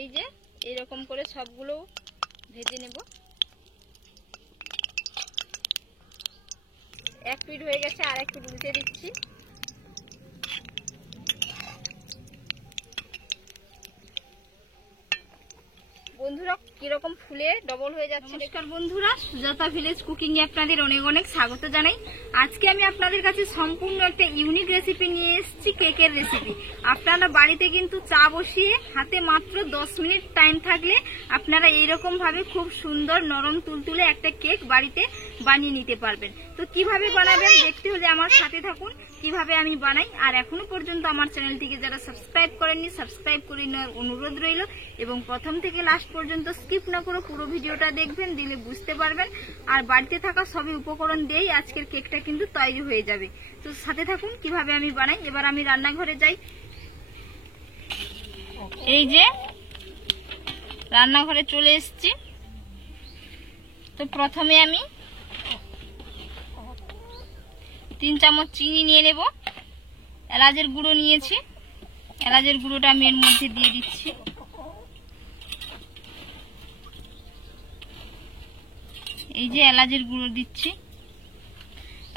এই যে এইরকম করে সবগুলো ভেজে নেব। এক পিঠ হয়ে গেছে, আর একটু উল্টে দিচ্ছি। বন্ধুরা কিরকম ফুলে ডবল হয়ে যাচ্ছে। নমস্কার বন্ধুরা, সুজাতা ভিলেজ কুকিং এ আপনাদের অনেক অনেক স্বাগত জানাই। আজকে আমি আপনাদের কাছে সম্পূর্ণ একটা ইউনিক রেসিপি নিয়ে এসেছি, কেকের রেসিপি। আপনারা বাড়িতে কিন্তু চা বসিয়ে হাতে মাত্র 10 মিনিট টাইম থাকলে আপনারা এইরকম ভাবে খুব সুন্দর নরম তুলতুলে একটা কেক বাড়িতে বানিয়ে নিতে পারবেন। তো কিভাবে বানাবেন দেখতে হলে আমার সাথে থাকুন, কিভাবে আমি বানাই। আর এখনো পর্যন্ত আমার চ্যানেলটিকে যারা সাবস্ক্রাইব করেননি, সাবস্ক্রাইব করে নেওয়ার অনুরোধ রইল এবং প্রথম থেকে লাস্ট পর্যন্ত স্কিপ না করে পুরো ভিডিওটা দেখবেন, দিলে বুঝতে পারবেন। আর বাড়িতে থাকা সবই উপকরণ দিয়েই আজকের কেকটা কিন্তু তৈরি হয়ে যাবে। তো সাথে থাকুন কিভাবে আমি বানাই। এবার আমি রান্নাঘরে যাই। এই যে রান্নাঘরে চলে এসেছি। তো প্রথমে আমি 3 চামচ চিনি নিয়ে নেব। এলাচের গুঁড়ো নিয়েছি, এলাচের গুঁড়োটা আমি এর মধ্যে দিয়ে দিচ্ছি। এই যে এলাচের গুঁড়ো দিচ্ছি।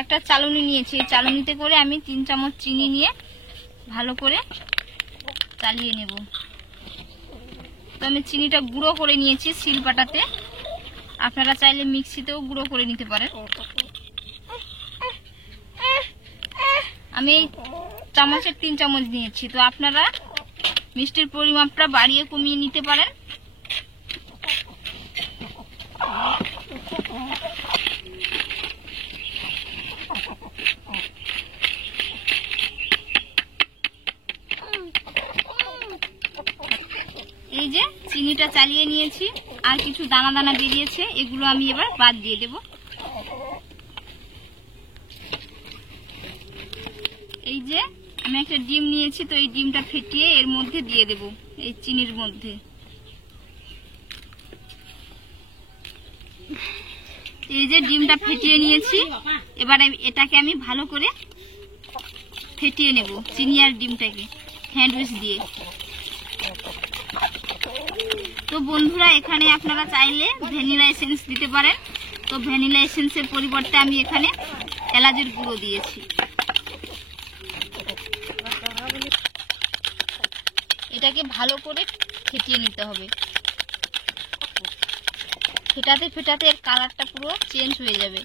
একটা চালুনি নিয়েছি, এই চালুনিতে করে আমি 3 চামচ চিনি নিয়ে ভালো করে চালিয়ে নেব। তো আমি চিনিটা গুঁড়ো করে নিয়েছি শিলপাটাতে, আপনারা চাইলে মিক্সিতেও গুঁড়ো করে নিতে পারেন। আমি চামচের 3 চামচ নিয়েছি, তো আপনারা মিষ্টির পরিমাপটা বাড়িয়ে কমিয়ে নিতে পারেন। এই যে চিনিটা চালিয়ে নিয়েছি, আর কিছু দানা দানা বেরিয়েছে, এগুলো আমি এবার বাদ দিয়ে দেব। এই যে আমি একটা ডিম নিয়েছি, তো এই ডিমটা ফেটিয়ে এর মধ্যে দিয়ে দেব, এই চিনির মধ্যে। এই যে ডিমটা ফেটিয়ে নিয়েছি, এবার এটাকে আমি ভালো করে ফেটিয়ে নেব, চিনি আর ডিমটাকে হ্যান্ড উইচ দিয়ে। তো বন্ধুরা এখানে আপনারা চাইলে ভ্যানিলা এসেন্স দিতে পারেন। তো ভ্যানিলা এসেন্সের পরিবর্তে আমি এখানে এলাচের গুঁড়ো দিয়েছি। এটাকে ভালো করে ফেটিয়ে নিতে হবে। ফেটাতে ফেটাতে এর কালারটা পুরো চেঞ্জ হয়ে যাবে।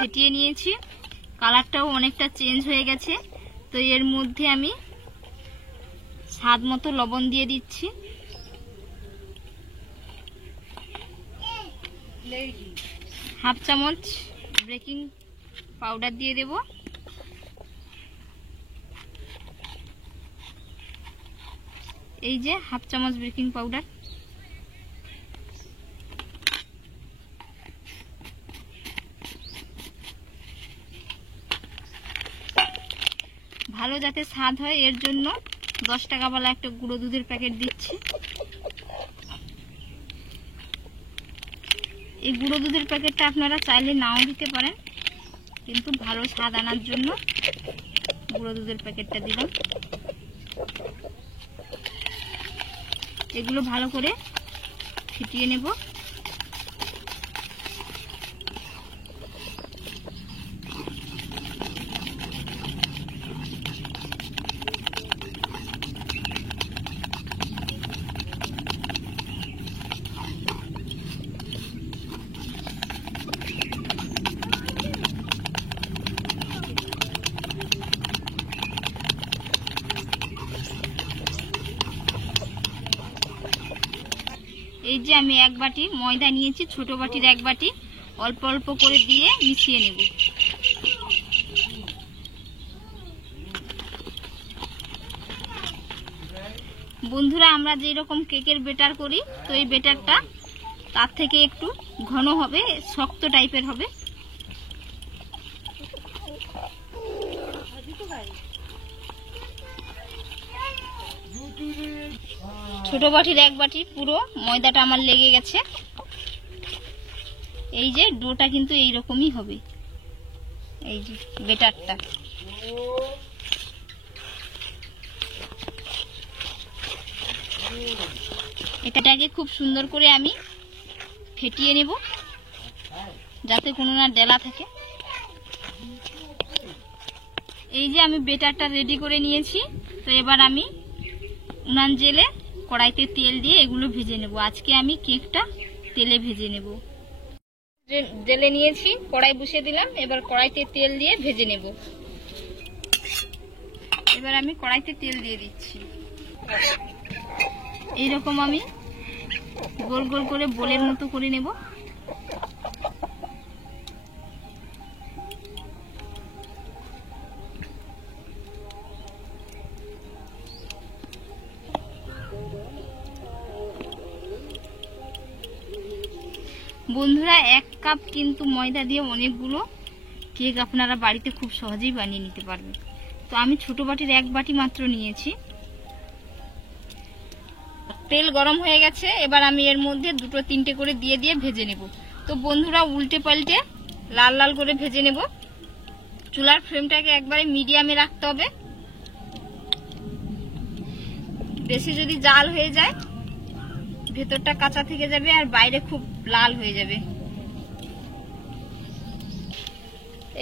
ফেটিয়ে নিয়েছি, কালারটাও অনেকটা চেঞ্জ হয়ে গেছে। তো এর মধ্যে আমি স্বাদ মতো লবণ দিয়ে দিচ্ছি। হাফ চামচ বেকিং পাউডার দিয়ে দেব। এই যে হাফ চামচ বেকিং পাউডার। ভালো যাতে স্বাদ হয় এর জন্য 10 টাকাওয়ালা একটা গুঁড়ো দুধের প্যাকেট দিচ্ছি। এই গুঁড়ো দুধের প্যাকেটটা আপনারা চাইলে নাও দিতে পারেন, কিন্তু ভালো স্বাদ আনার জন্য গুঁড়ো দুধের প্যাকেটটা দিলাম। এগুলো ভালো করে ফেটিয়ে নেব। এই যে আমি 1 বাটি ময়দা নিয়েছি, ছোট বাটির 1 বাটি, অল্প অল্প করে দিয়ে মিশিয়ে নেব। বন্ধুরা আমরা যেই রকম কেকের বেটার করি, তো এই বেটারটা তার থেকে একটু ঘন হবে, শক্ত টাইপের হবে। ছোট বাটির 1 বাটি পুরো ময়দাটা আমার লেগে গেছে। এই যে ডোটা কিন্তু এইরকমই হবে, এই যে বেটারটা। এটাকে খুব সুন্দর করে আমি ফেটিয়ে নেব, যাতে কোনো না ডেলা থাকে। এই যে আমি বেটারটা রেডি করে নিয়েছি। তো এবার আমি উনান জেলে কড়াইতে তেল দিয়ে এগুলো ভেজে নেব। আজকে আমি কেকটা তেলে ভেজে নেব। জেলে নিয়েছি, কড়াই বসিয়ে দিলাম। এবার কড়াইতে তেল দিয়ে ভেজে নেব। এবার আমি কড়াইতে তেল দিয়ে দিচ্ছি। এইরকম আমি গোল গোল করে বোলের মতো করে নেব। বন্ধুরা 1 কাপ কিন্তু ময়দা দিয়ে অনেকগুলো কেক আপনারা বাড়িতে খুব সহজেই বানিয়ে নিতে পারবেন। তো আমি ছোট বাটির 1 বাটি মাত্র নিয়েছি। তেল গরম হয়ে গেছে। এবার আমি এর মধ্যে 2-3টে করে দিয়ে ভেজে নেব। তো বন্ধুরা উল্টে পাল্টে লাল লাল করে ভেজে নেব। চুলার ফ্লেমটাকে একবারে মিডিয়ামে রাখতে হবে। বেশি যদি জাল হয়ে যায় ভেতরটা কাঁচা থেকে যাবে আর বাইরে খুব লাল হয়ে যাবে।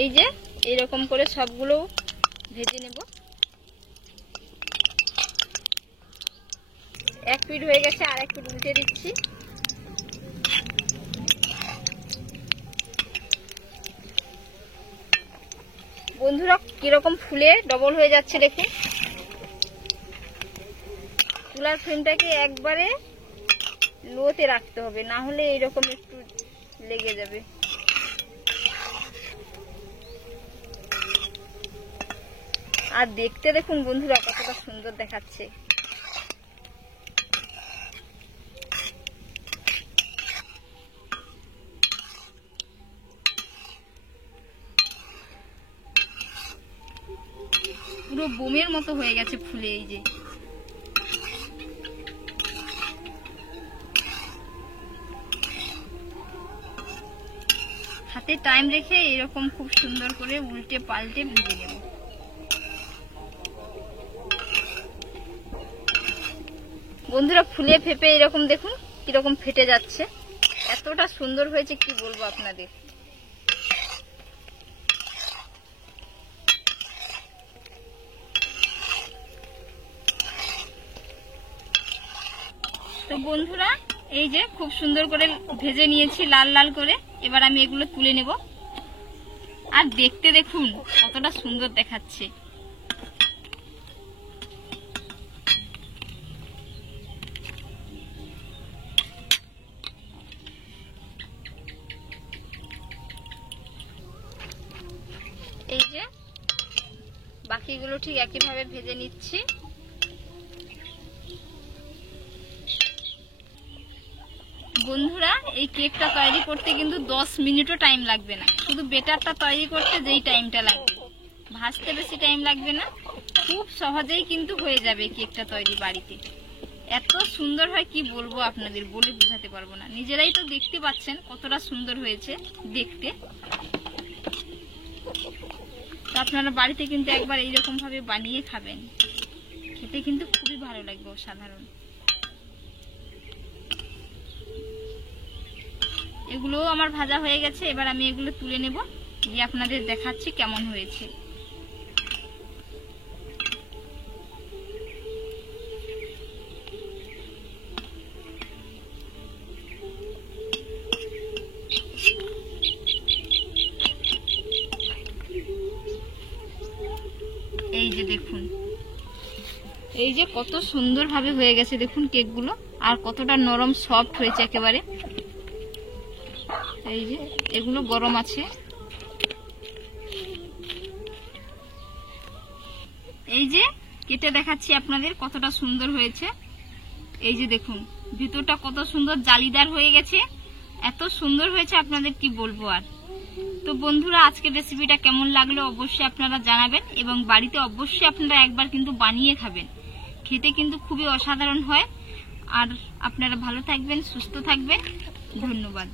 এই যে এইরকম করে সবগুলো ভেজে নেব। 1 পিঠ হয়ে গেছে, আর 1 পিঠ উল্টে দিচ্ছি। বন্ধুরা কিরকম ফুলে ডবল হয়ে যাচ্ছে দেখুন। চুলার ফ্লেমটাকে একবারে লোতে রাখতে হবে, না হলে এইরকম একটু লেগে যাবে। আর দেখতে দেখুন বন্ধুরা কতটা সুন্দর দেখাচ্ছে। পুরো বোমের মতো হয়ে গেছে ফুলে। এই যে হাতে টাইম রেখে এরকম খুব সুন্দর করে উল্টে পাল্টে ভেজে নেব। বন্ধুরা ফুলে ফেপে এরকম দেখুন কিরকম ফেটে যাচ্ছে। এতটা সুন্দর হয়েছে কি বলবো আপনাদের। তো বন্ধুরা এই যে খুব সুন্দর করে ভেজে নিয়েছি লাল লাল করে। এবার আমি এগুলো তুলে নেব। আর দেখতে দেখুন কতটা সুন্দর দেখাচ্ছে। এই যে বাকিগুলো ঠিক একইভাবে ভেজে নিচ্ছি। বন্ধুরা এই কেকটা তৈরি করতে কিন্তু 10 মিনিটও টাইম লাগবে না। শুধু বেটারটা তৈরি করতে যেই টাইমটা লাগবে, ভাজতে বেশি টাইম লাগবে না। খুব সহজেই কিন্তু হয়ে যাবে কেকটা তৈরি বাড়িতে। এত সুন্দর হয় কি বলবো আপনাদের, বলে বোঝাতে পারবো না। নিজেরাই তো দেখতে পাচ্ছেন কতটা সুন্দর হয়েছে দেখতে। তো আপনারা বাড়িতে কিন্তু একবার এইরকম ভাবে বানিয়ে খাবেন, খেতে কিন্তু খুবই ভালো লাগবে, অসাধারণ। এগুলোও আমার ভাজা হয়ে গেছে। এবার আমি এগুলো তুলে নেব, দিয়ে আপনাদের দেখাচ্ছি কেমন হয়েছে। এই যে দেখুন, এই যে কত সুন্দর ভাবে হয়ে গেছে দেখুন কেকগুলো, আর কতটা নরম সফট হয়েছে একেবারে। এই যে এগুলো গরম আছে। এই যে কেটে দেখাচ্ছি আপনাদের কতটা সুন্দর হয়েছে। এই যে দেখুন ভিতরটা কত সুন্দর জালিদার হয়ে গেছে, এত সুন্দর হয়েছে আপনাদের কি বলবো আর। তো বন্ধুরা আজকের রেসিপিটা কেমন লাগলো অবশ্যই আপনারা জানাবেন এবং বাড়িতে অবশ্যই আপনারা একবার কিন্তু বানিয়ে খাবেন, খেতে কিন্তু খুবই অসাধারণ হয়। আর আপনারা ভালো থাকবেন, সুস্থ থাকবেন, ধন্যবাদ।